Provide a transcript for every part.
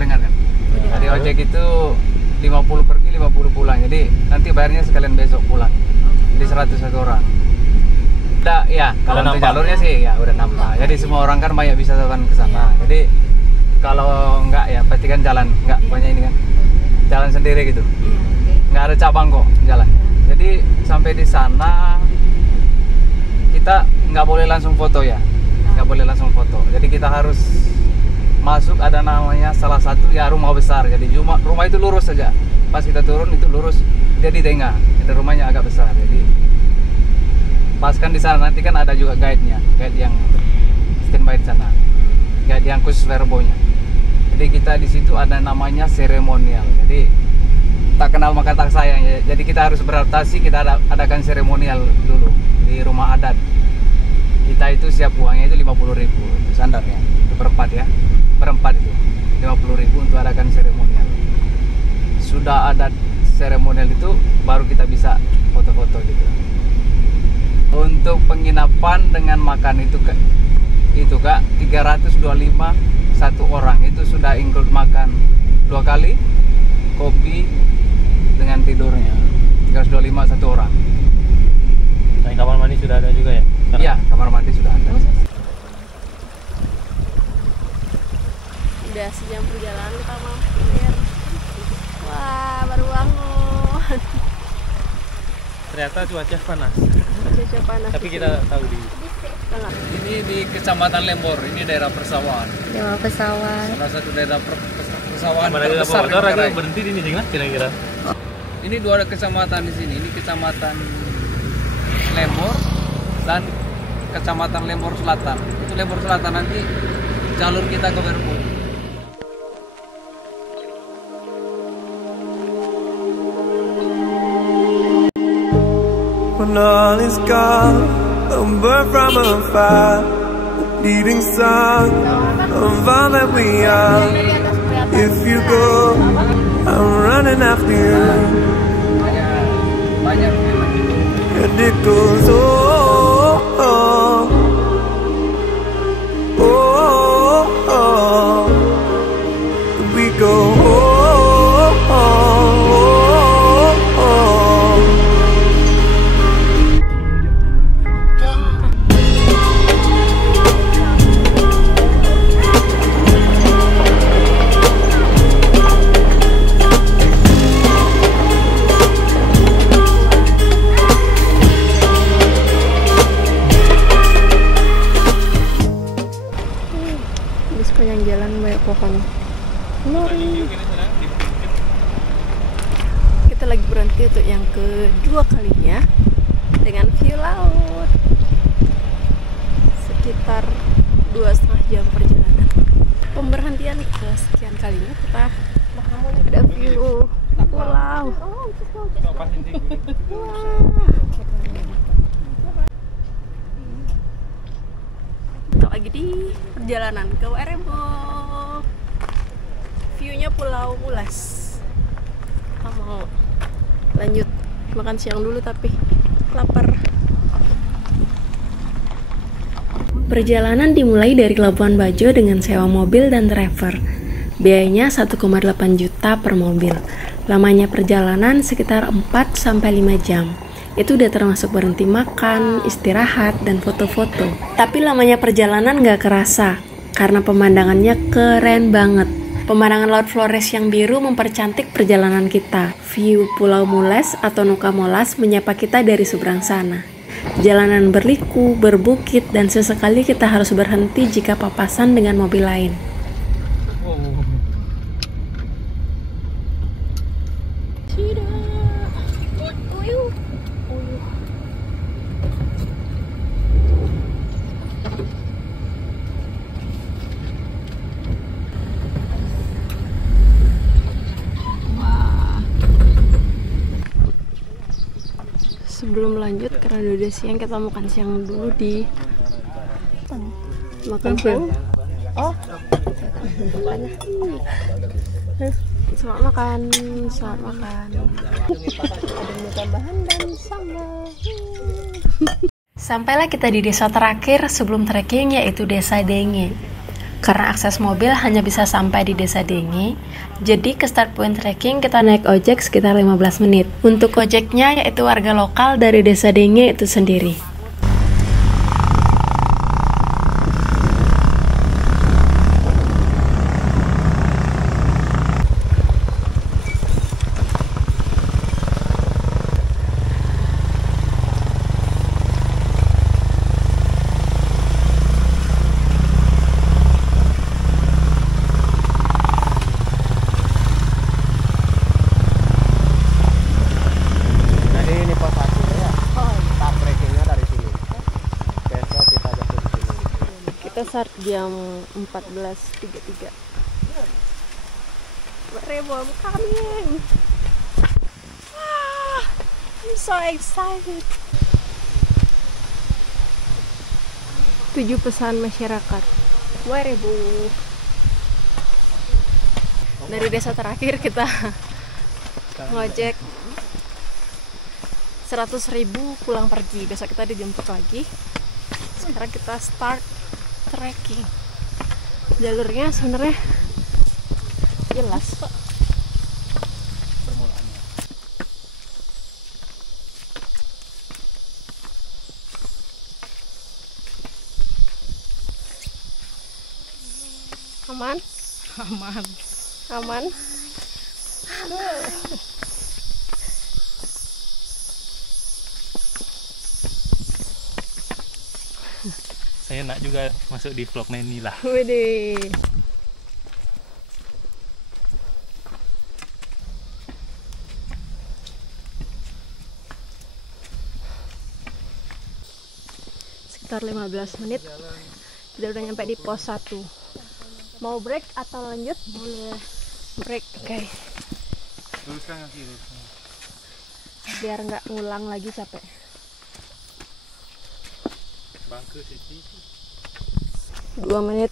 dengar kan? Jadi ojek itu 50 pergi 50 pulang. Jadi nanti bayarnya sekalian besok pulang. Jadi 101 orang. Udah ya, kalau untuk jalurnya sih ya udah nampak. Jadi semua orang kan banyak bisa jalan ke sana. Jadi kalau enggak ya pasti kan jalan enggak banyak ini kan. Jalan sendiri gitu. Enggak ada cabang kok jalan. Jadi sampai di sana kita nggak boleh langsung foto ya. Nggak boleh langsung foto. Jadi kita harus masuk, ada namanya salah satu ya rumah besar. Jadi rumah itu lurus saja. Pas kita turun itu lurus, dia di tengah. Itu rumahnya agak besar. Jadi pas kan di sana nanti kan ada juga guide-nya, guide yang standby di sana, guide yang khusus verbonya. Jadi kita di situ ada namanya seremonial. Jadi tak kenal maka tak sayang ya. Jadi kita harus beradaptasi, kita adakan seremonial dulu di rumah adat. Kita itu siap uangnya itu 50.000 itu standarnya, itu berempat ya, berempat itu 50.000 untuk adakan seremonial. Sudah adat seremonial itu baru kita bisa foto-foto gitu. Untuk penginapan dengan makan itu kak 325 satu orang, itu sudah include makan 2 kali, kopi dengan tidurnya 325 satu orang. Dan kamar mandi sudah ada juga ya? Iya, kamar mandi sudah ada. Udah sejam perjalanan kita mampir. Wah, baru bangun. Ternyata cuaca panas. Cuaca panas. Tapi kita tahu di Tengah. Ini di Kecamatan Lembor, ini daerah persawahan. Dewa pesawat. Salah satu daerah persawahan mana kita terbesar di motor negara lagi ini. berhenti di sini kira-kira. Ini 2 kecamatan di sini. Ini Kecamatan Lembor dan Kecamatan Lembor Selatan. Itu Lembor Selatan, nanti jalur kita ke Verbo. When all is gone, a bird from afar, leading song of all that we are. If you go, I'm running after you. Banyak. And it goes, oh, oh, oh, oh. We go, oh, oh, oh, oh. Di sepanjang jalan banyak pohon. Lori. Kita lagi berhenti untuk yang kedua kalinya dengan view laut. Sekitar 2,5 jam perjalanan. Pemberhentian kesekian kalinya kita ada view pulau. Kita lagi di perjalanan ke Werembo. View-nya Pulau Mulas. Kita mau lanjut makan siang dulu tapi lapar. Perjalanan dimulai dari Labuan Bajo dengan sewa mobil dan driver. Biayanya 1,8 juta per mobil. Lamanya perjalanan sekitar 4-5 jam. Itu udah termasuk berhenti makan, istirahat, dan foto-foto. Tapi lamanya perjalanan gak kerasa, karena pemandangannya keren banget. Pemandangan Laut Flores yang biru mempercantik perjalanan kita. View Pulau Mules atau Nuka Molas menyapa kita dari seberang sana. Jalanan berliku, berbukit, dan sesekali kita harus berhenti jika papasan dengan mobil lain. Sebelum lanjut, karena udah siang, kita makan siang dulu di makan siang. Oh, selamat makan, selamat makan. Ada menu tambahan dan sambal. Sampailah kita di desa terakhir sebelum trekking, yaitu Desa Denge. Karena akses mobil hanya bisa sampai di Desa Denge, jadi ke start point trekking kita naik ojek sekitar 15 menit. Untuk ojeknya yaitu warga lokal dari Desa Denge itu sendiri. Start jam 14.33. Wherever I'm coming. I'm so excited. 7 pesan masyarakat. Wherever. Dari desa terakhir kita ngojek 100.000 pulang pergi. Besok kita dijemput lagi. Sekarang kita start trekking. Jalurnya sebenarnya jelas kok. Aman? Aman. Aman? Saya nak juga masuk di vlog Neni lah. Widih. Sekitar 15 menit kita udah nyampe di pos 1. Mau break atau lanjut? Boleh. Break, oke. Luruskan kaki, luruskan. Biar nggak ngulang lagi capek. Bangke sih. 2 menit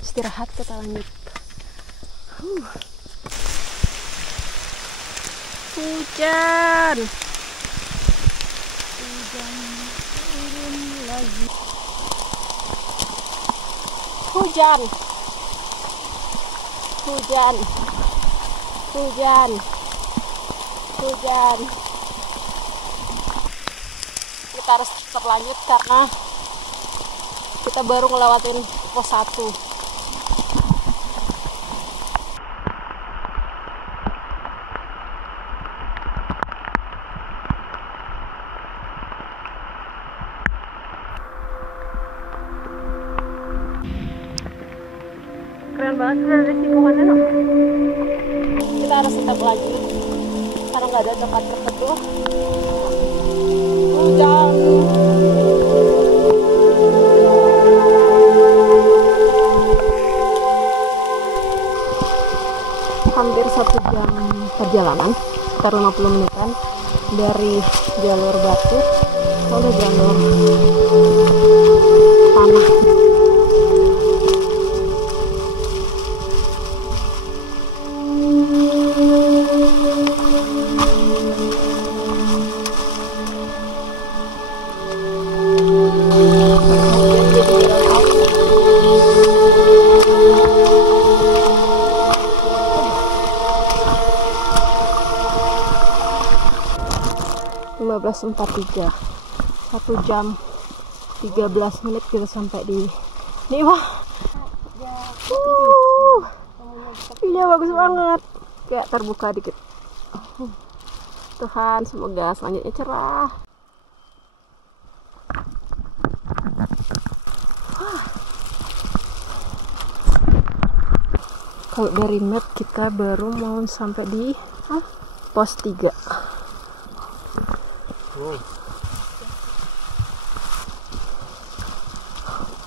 istirahat, kita lanjut. Hujan turun lagi. Hujan kita harus tetap lanjut karena kita baru ngelewatin pos 1. Keren banget udah ada tikungannya, no? Kita harus tetap lanjut karena nggak ada tempat tertentu. Hujan. Hampir 1 jam perjalanan, sekitar 50 menitan dari jalur batu ke jalur tanah. 15.43, 1 jam 13 menit kita sampai di ini. Wah, view-nya bagus banget, kayak terbuka dikit. Tuhan, semoga selanjutnya cerah. Kalau dari map kita baru mau sampai di pos 3.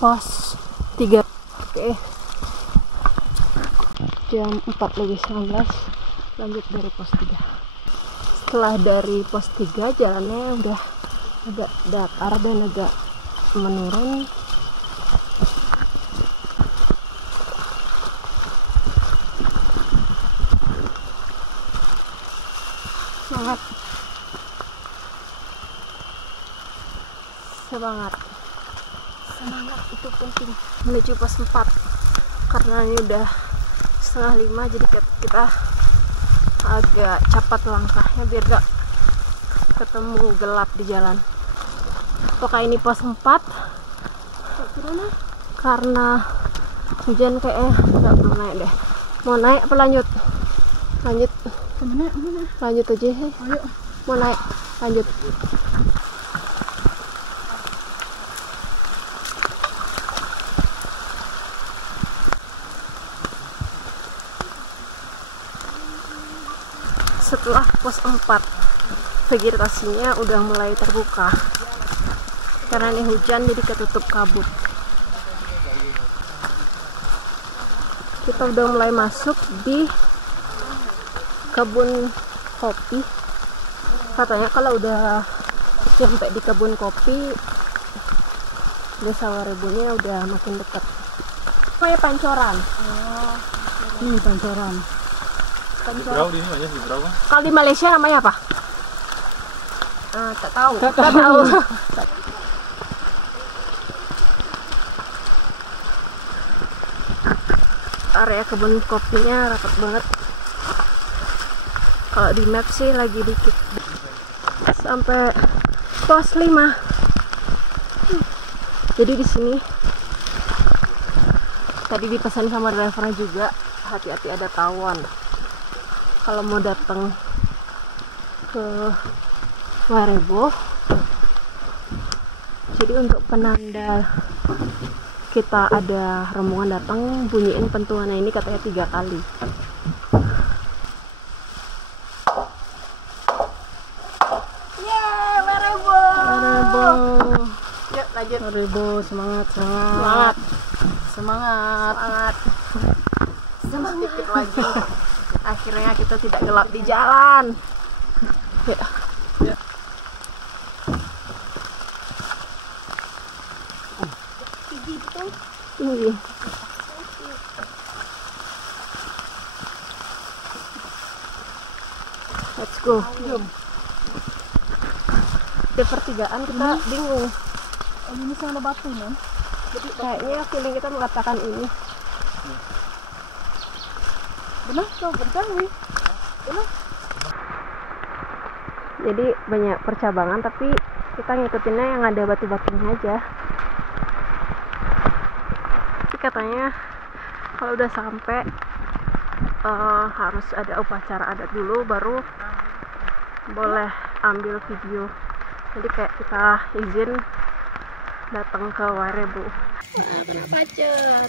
Pos 3. Oke. Jam 4:19 lanjut dari pos 3. Setelah dari pos 3 jalannya udah agak datar dan agak menurun. Semangat itu penting. Menuju pos 4 karena ini udah 4:30, jadi kita agak cepat langkahnya biar gak ketemu gelap di jalan. Apakah ini pos 4 karena hujan kayaknya nggak perlu naik deh. Mau naik apa lanjut? Lanjut aja. Ayo. Mau naik, lanjut. Setelah pos 4, vegetasinya udah mulai terbuka karena ini hujan, jadi ketutup kabut. Kita udah mulai masuk di kebun kopi. Katanya kalau udah sampai di kebun kopi, Desa Warebunya udah makin dekat. Kayak Pancoran. Ini Pancoran. Librau di sini aja, Librau kan? Kalau di Malaysia namanya apa? Tak tahu. Tak tahu. Area kebun kopinya rapat banget. Kalau di map sih lagi dikit. Sampai pos 5. Jadi di sini tadi dipesan sama drivernya juga, hati-hati ada tawon kalau mau datang ke Wairebo. Jadi untuk penanda kita ada rombongan datang, bunyiin pentuannya ini katanya 3 kali. Yeay, Wairebo. Yuk lanjut. Wairebo, semangat. Sedikit lagi. Akhirnya kita tidak gelap di jalan. Ya. Tinggi. Let's go. Di pertigaan kita bingung. Ini sama batu nih. Jadi kayaknya feeling kita mengatakan ini. Benar, berjalan. Benar. Jadi banyak percabangan, tapi kita ngikutinnya yang ada batu-batunya aja. Tapi katanya kalau udah sampai harus ada upacara adat dulu, baru boleh ambil video. Jadi kayak kita izin datang ke Wairebo. Kena pacet.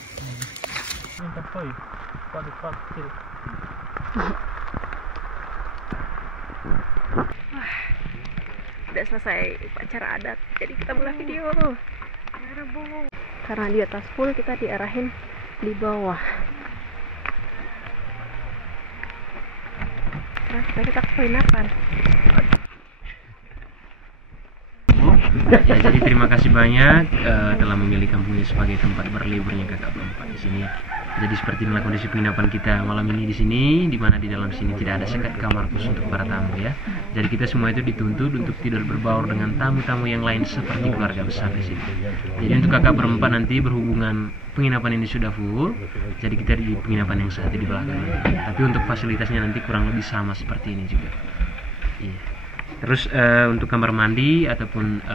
Udah selesai upacara adat, jadi kita mulai video. Karena di atas full, kita diarahin di bawah. Nah, kita ke penginapan. Ya, jadi terima kasih banyak telah memilih kampung ini sebagai tempat berliburnya kakak berempat di sini. Jadi seperti inilah kondisi penginapan kita malam ini di sini, di mana di dalam sini tidak ada sekat kamar khusus untuk para tamu ya. Jadi kita semua itu dituntut untuk tidur berbaur dengan tamu-tamu yang lain seperti keluarga besar di sini. Jadi untuk kakak berempat nanti berhubungan penginapan ini sudah full, jadi kita di penginapan yang satu di belakang. Tapi untuk fasilitasnya nanti kurang lebih sama seperti ini juga. Iya. Terus untuk kamar mandi ataupun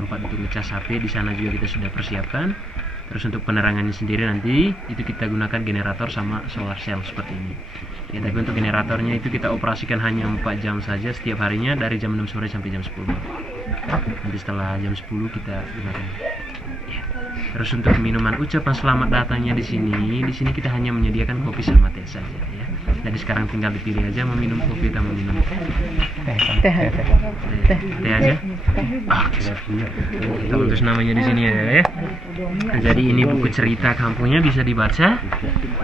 tempat untuk ngecas HP di sana juga kita sudah persiapkan. Terus untuk penerangannya sendiri nanti itu kita gunakan generator sama solar cell seperti ini. Ya, tapi untuk generatornya itu kita operasikan hanya 4 jam saja setiap harinya dari jam 6 sore sampai jam 10. Nanti setelah jam 10 kita gunakan. Ya. Terus untuk minuman ucapan selamat datangnya di sini kita hanya menyediakan kopi sama teh saja ya. Jadi sekarang tinggal dipilih aja mau minum kopi atau mau minum teh. Teh aja. Kita tulis namanya di sini ya. Nah, jadi ini buku cerita kampungnya bisa dibaca.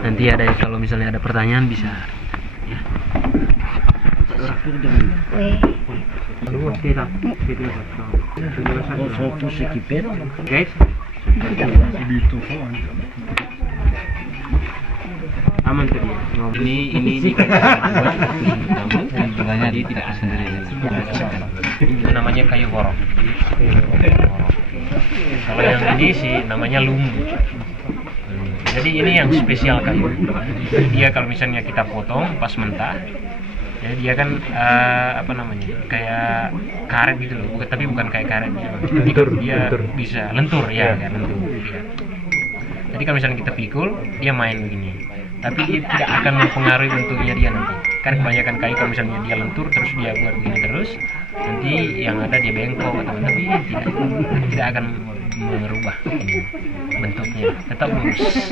Nanti ada kalau misalnya ada pertanyaan bisa ya. Guys, aman tuh dia. Ini jadi tidak sendiri. Itu namanya kayu horok. Kalau yang ini sih namanya lumbu. Jadi ini yang spesial kayu. Dia kalau misalnya kita potong pas mentah, jadi dia kan apa namanya, kayak karet gitu loh, tapi bukan kayak karet gitu. Dia bisa lentur ya, kayak lentur. Ya. Jadi kalau misalnya kita pikul, dia main begini. Tapi dia tidak akan mempengaruhi bentuknya dia nanti. Karena kebanyakan kayu kalau misalnya dia lentur terus dia buat begini terus, nanti yang ada dia bengkok atau tapi ini tidak akan merubah bentuknya, tetap lurus.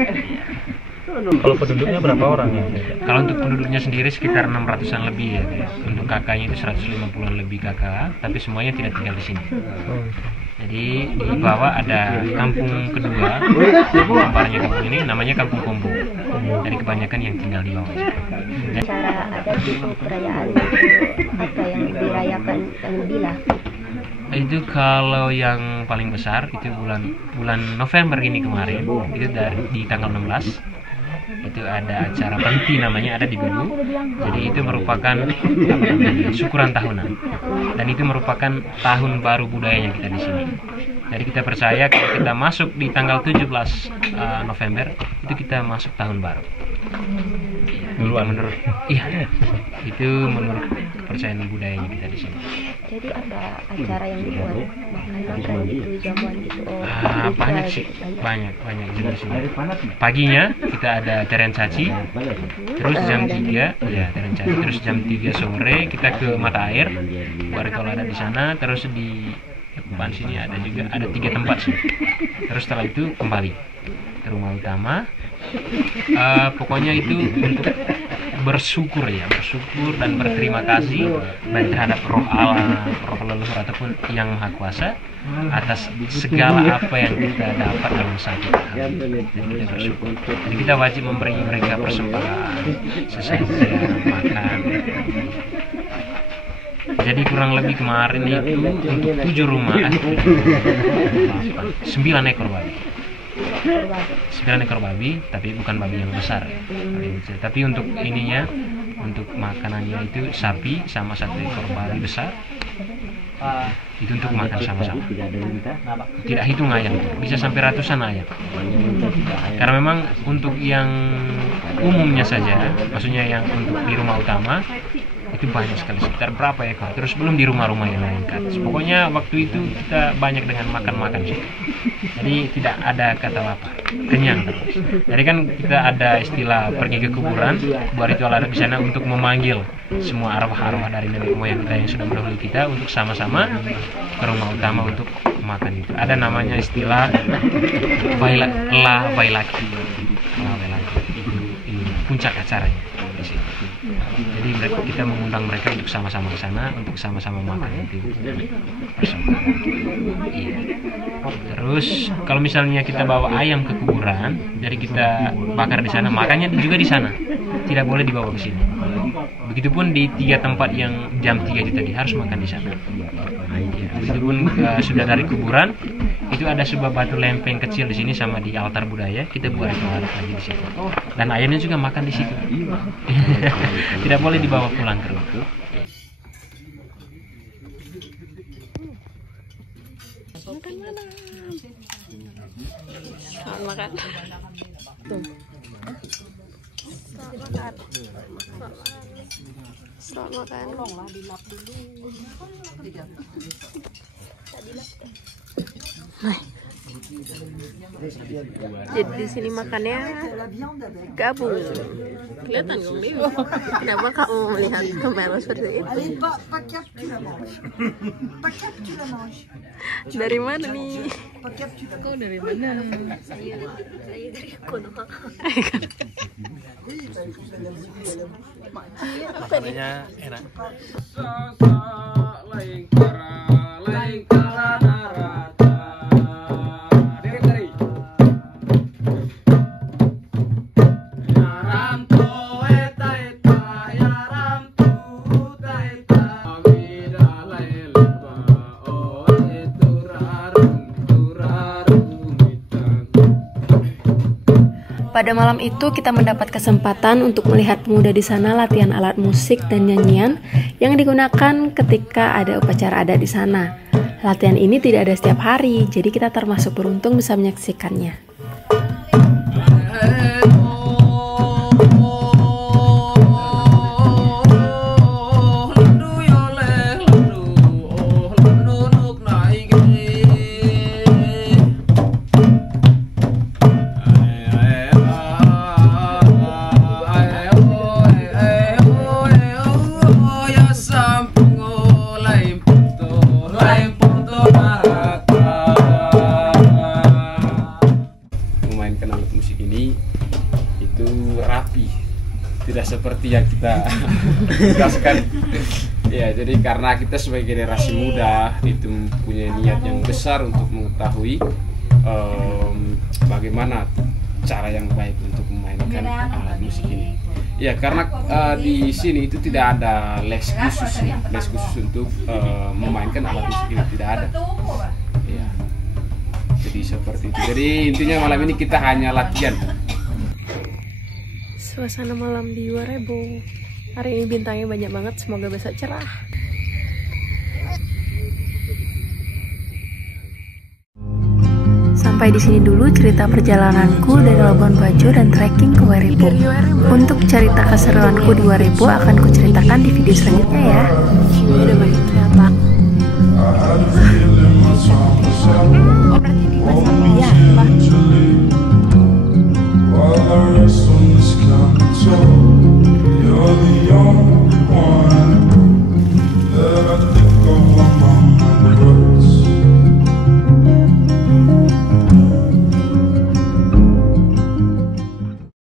Kalau penduduknya berapa orang ya? Kalau untuk penduduknya sendiri sekitar 600-an lebih ya. Untuk kakaknya itu 150-an lebih kakak, tapi semuanya tidak tinggal di sini. Jadi di bawah ada kampung kedua, gambarnya kampung ini namanya Kampung Kombo. Jadi kebanyakan yang tinggal di bawah. Cara ada gitu perayaan apa yang dirayakan yang bila? Itu kalau yang paling besar itu bulan November ini kemarin, itu di tanggal 16. Itu ada acara penti namanya, ada di Gugu. Jadi itu merupakan syukuran tahunan, dan itu merupakan tahun baru budayanya kita di sini. Jadi kita percaya kalau kita masuk di tanggal 17 November itu kita masuk tahun baru. Duluan menurut itu menurut kepercayaan budayanya kita di sini. Jadi ada acara yang dibuat makan gitu, jamuan gitu. Banyak sih, banyak jenis. Paginya kita ada teren caci, terus jam 3 ya teren caci, terus jam 3 sore kita ke mata air buat ritual adat di sana, terus di depan sini ada 3 tempat sih. Terus setelah itu kembali ke rumah utama. Pokoknya itu untuk bersyukur dan berterima kasih baik terhadap roh Allah, roh leluhur ataupun yang maha kuasa atas segala apa yang kita dapat dalam satu tahun. Jadi kita bersyukur. Jadi kita wajib memberi mereka persembahan, sesajen, makan. Jadi kurang lebih kemarin itu untuk 7 rumah 9 ekor babi. 9 ekor babi, tapi bukan babi yang besar. Tapi untuk ininya, untuk makanannya itu sapi sama 1 ekor babi besar. Itu untuk makan sama-sama. Tidak hitung ayam, bisa sampai ratusan ayam. Karena memang untuk yang umumnya saja, maksudnya yang untuk di rumah utama itu banyak sekali, sekitar berapa ekor, terus belum di rumah-rumah yang lain ke atas. Pokoknya waktu itu kita banyak dengan makan-makan sih. Jadi tidak ada kata lapar, kenyang terus. Jadi kan kita ada istilah pergi ke kuburan, buat ritual adat di sana untuk memanggil semua arwah-arwah dari nenek moyang kita yang sudah mendahului kita untuk sama-sama ke rumah utama untuk makan itu. Ada namanya istilah Vailaki. Itu ini puncak acaranya di sini. Jadi kita mengundang mereka untuk sama-sama ke sana, untuk sama-sama makan itu bersama. Iya. Terus kalau misalnya kita bawa ayam ke kuburan, jadi kita bakar di sana, makannya juga di sana. Tidak boleh dibawa ke sini. Begitupun di 3 tempat yang jam 3 itu tadi harus makan di sana. Ya, begitupun sudah dari kuburan, itu ada sebuah batu lempeng kecil di sini sama di altar budaya, kita buat ritual adat lagi di situ. Dan ayamnya juga makan di situ. Tidak boleh dibawa pulang ke rumah. Selamat makan. Selamat makan. Tolonglah dilap dulu. Jadi di sini makannya gabung. Kelihatan dong nih. Kenapa kamu melihat kamera seperti itu? Dari mana nih? Kau dari mana? Saya dari Konoha. Makanannya enak. Pada malam itu kita mendapat kesempatan untuk melihat pemuda di sana latihan alat musik dan nyanyian yang digunakan ketika ada upacara adat di sana. Latihan ini tidak ada setiap hari, jadi kita termasuk beruntung bisa menyaksikannya. rapi, tidak seperti yang kita jelaskan. Ya, jadi karena kita sebagai generasi muda itu mempunyai niat yang besar untuk mengetahui bagaimana cara yang baik untuk memainkan alat musik ini. Ya, karena di sini itu tidak ada les khusus untuk memainkan alat musik ini, tidak ada. Ya, jadi seperti itu. Jadi intinya malam ini kita hanya latihan. Suasana malam di Warebo. Hari ini bintangnya banyak banget, semoga besok cerah. Sampai di sini dulu cerita perjalananku dari Labuan Bajo dan trekking ke Warebo. Untuk cerita keseruanku di Warebo akan kuceritakan di video selanjutnya ya. Dadah, bye.